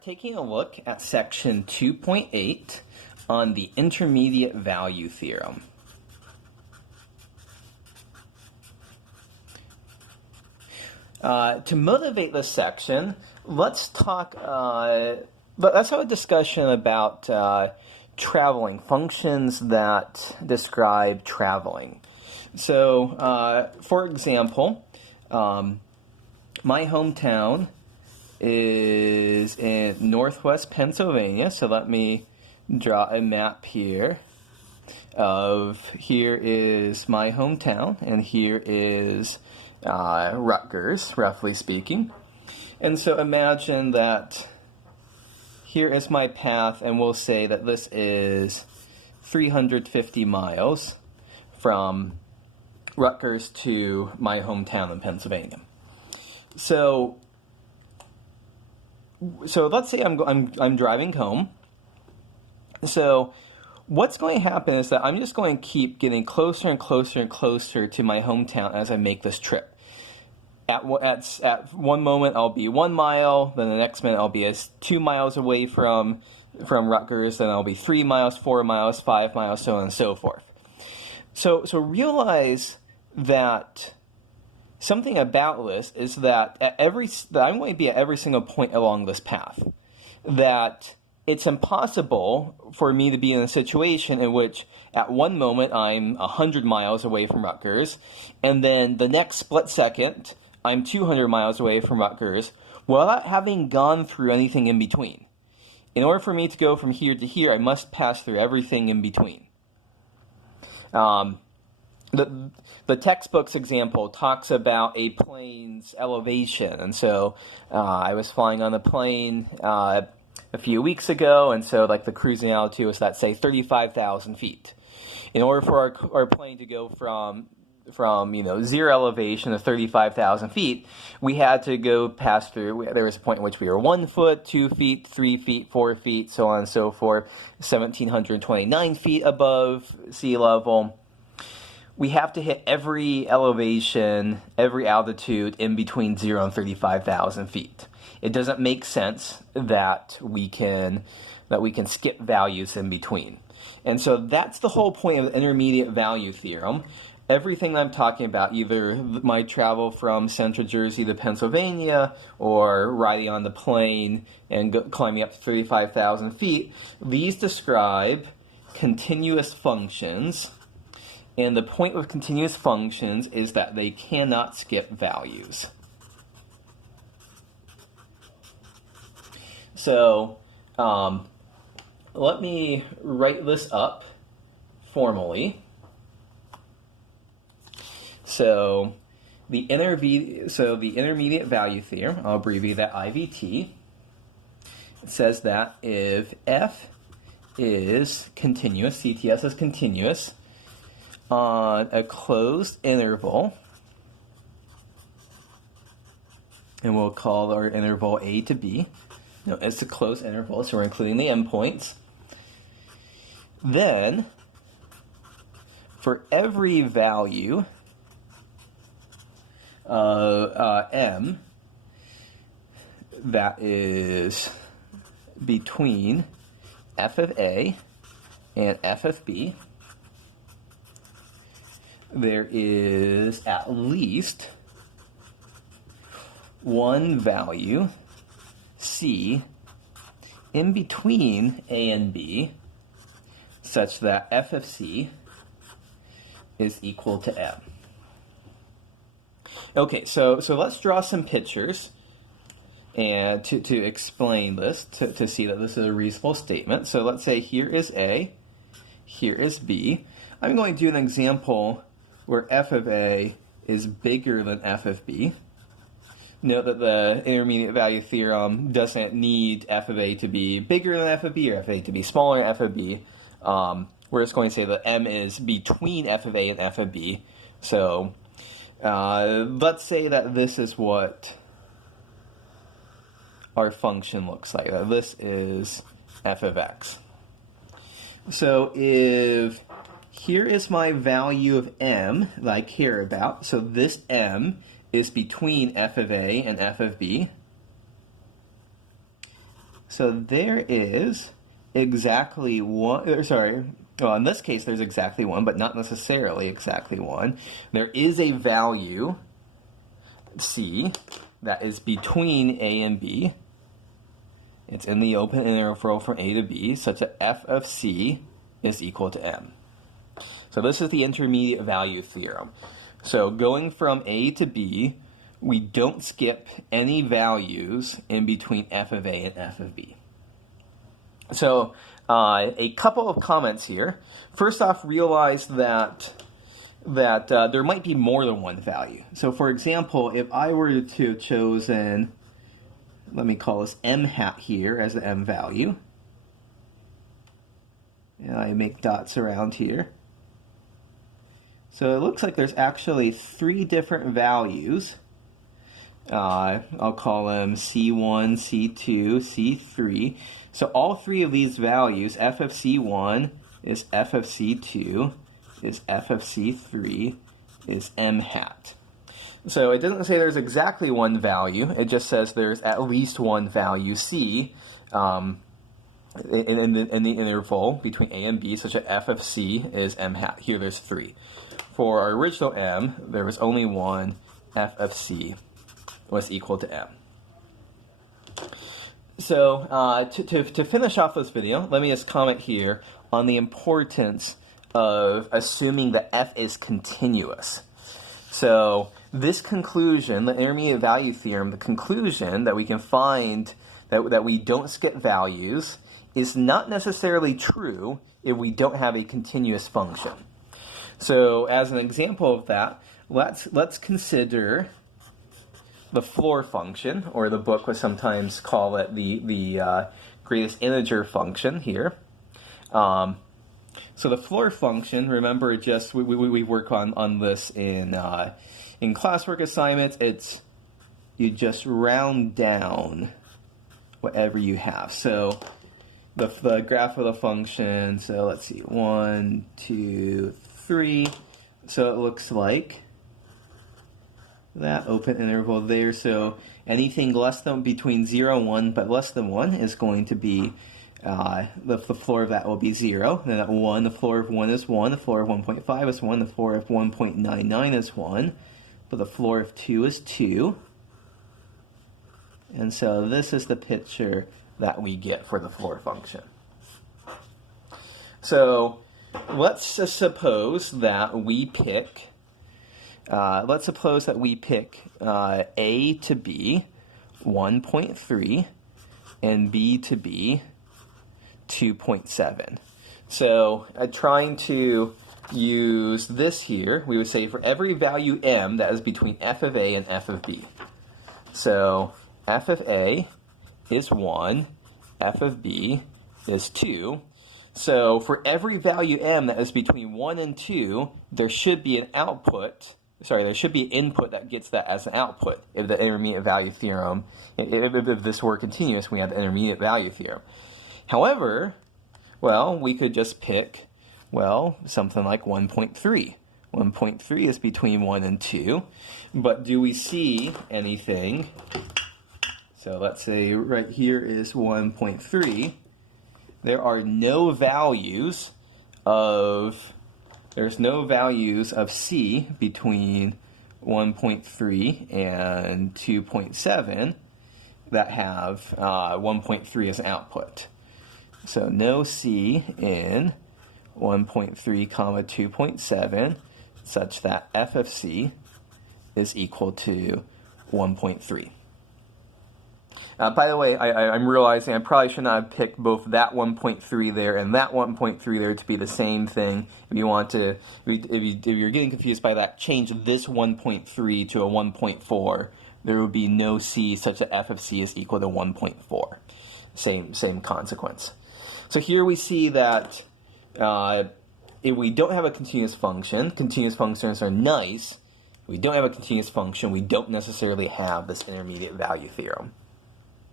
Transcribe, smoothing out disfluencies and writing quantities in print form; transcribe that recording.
start taking a look at section 2.8 on the intermediate value theorem. To motivate this section, let's have a discussion about traveling, functions that describe traveling. So, for example, my hometown is in northwest Pennsylvania, so let me draw a map here of here is my hometown, and here is Rutgers, roughly speaking. And so imagine that here is my path, and we'll say that this is 350 miles from Rutgers to my hometown in Pennsylvania. So let's say I'm driving home. So what's going to happen is that I'm just going to keep getting closer and closer and closer to my hometown as I make this trip. At one moment I'll be 1 mile, then the next minute I'll be 2 miles away from Rutgers, then I'll be 3 miles, 4 miles, 5 miles, so on and so forth. So realize that something about this is that I'm going to be at every single point along this path. That it's impossible for me to be in a situation in which at one moment I'm 100 miles away from Rutgers, and then the next split second I'm 200 miles away from Rutgers without having gone through anything in between. In order for me to go from here to here, I must pass through everything in between. The textbook's example talks about a plane's elevation, and so I was flying on a plane a few weeks ago, and so like the cruising altitude was, let's say, 35,000 feet. In order for our plane to go from zero elevation to 35,000 feet, we had to go pass through. There was a point in which we were 1 foot, 2 feet, 3 feet, 4 feet, so on and so forth, 1,729 feet above sea level. We have to hit every elevation, every altitude in between 0 and 35,000 feet. It doesn't make sense that we can skip values in between. And so that's the whole point of the intermediate value theorem. Everything I'm talking about, either my travel from Central Jersey to Pennsylvania or riding on the plane and climbing up to 35,000 feet, these describe continuous functions. And the point with continuous functions is that they cannot skip values. So let me write this up formally. So the intermediate value theorem, I'll abbreviate that IVT, it says that if f is continuous, CTS is continuous, on a closed interval, and we'll call our interval A to B. It's a closed interval, so we're including the endpoints. Then, for every value of m that is between f of A and f of B, there is at least one value, C, in between A and B, such that f of C is equal to m. Okay, so let's draw some pictures and to explain this, to see that this is a reasonable statement. So let's say here is A, here is B. I'm going to do an example where f of A is bigger than f of B. Note that the intermediate value theorem doesn't need f of A to be bigger than f of B or f of A to be smaller than f of B. We're just going to say that m is between f of A and f of B. So let's say that this is what our function looks like. This is f of x. So if here is my value of m that I care about, so this m is between f of A and f of B. So there is exactly one, well, in this case there's exactly one, but not necessarily exactly one. There is a value, C, that is between A and B. It's in the open interval from A to B, such that f of C is equal to M. So this is the intermediate value theorem. So going from A to B, we don't skip any values in between f of A and f of B. So a couple of comments here. First off, realize that there might be more than one value. So for example, if I were to have chosen, let me call this m hat here as the m value, and I make dots around here. So it looks like there's actually 3 different values. I'll call them C1, C2, C3. So all 3 of these values, f of C1 is f of C2, is f of C3, is m hat. So it doesn't say there's exactly one value, it just says there's at least one value C in the interval between A and B, such that f of C is m hat. Here there's 3. For our original m, there was only one, f of C was equal to m. So to finish off this video, let me just comment here on the importance of assuming that f is continuous. So this conclusion, the intermediate value theorem, the conclusion that we can find that we don't skip values is not necessarily true if we don't have a continuous function. So as an example of that, let's consider the floor function, or the book would sometimes call it the greatest integer function here. So the floor function, remember, just we work on this in classwork assignments. It's you just round down whatever you have. So the graph of the function. So let's see, 1, 2, 3. So it looks like that open interval there. So anything less than between 0 and 1, but less than 1 is going to be the floor of that will be 0. Then at 1, the floor of 1 is 1. The floor of 1.5 is 1. The floor of 1.99 is 1. But the floor of 2 is 2. And so this is the picture that we get for the floor function. So let's just suppose that we pick A to be 1.3 and B to be 2.7. So trying to use this here, we would say for every value m that is between f of A and f of B. So f of A is 1, f of B is 2. So for every value m that is between 1 and 2, there should be an output. There should be an input that gets that as an output if the intermediate value theorem, if this were continuous, we have the intermediate value theorem. However, well, we could just pick, well, something like 1.3. 1.3 is between 1 and 2, but do we see anything? So let's say right here is 1.3. There are no values of, there's no values of C between 1.3 and 2.7 that have 1.3 as an output. So no C in 1.3 comma 2.7 such that f of C is equal to 1.3. By the way, I'm realizing I probably should not have picked both that 1.3 there and that 1.3 there to be the same thing. If you want to, if you're getting confused by that, change this 1.3 to a 1.4. There would be no C such that f of C is equal to 1.4. Same consequence. So here we see that if we don't have a continuous functions are nice. If we don't have a continuous function, we don't necessarily have this intermediate value theorem.